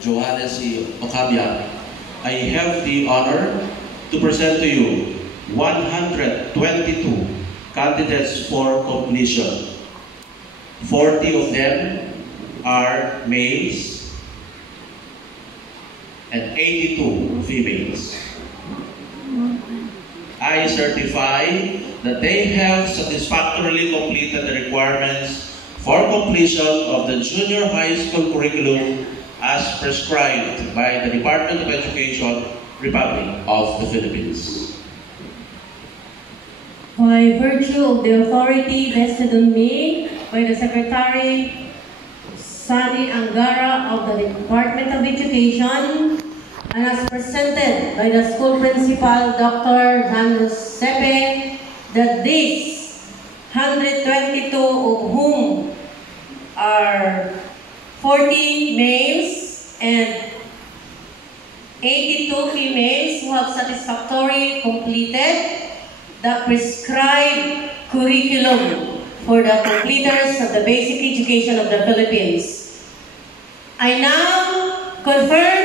Johannes C. Ocabia, I have the honor to present to you 122 candidates for completion. 40 of them are males and 82 females. I certify that they have satisfactorily completed the requirements for completion of the junior high school curriculum as prescribed by the Department of Education, Republic of the Philippines. By virtue of the authority vested on me by the Secretary Sani Angara of the Department of Education, and as presented by the school principal, Dr. Jan Josepe, that these 122 of whom are 40 males and 82 females who have satisfactorily completed the prescribed curriculum for the completers of the basic education of the Philippines. I now confirm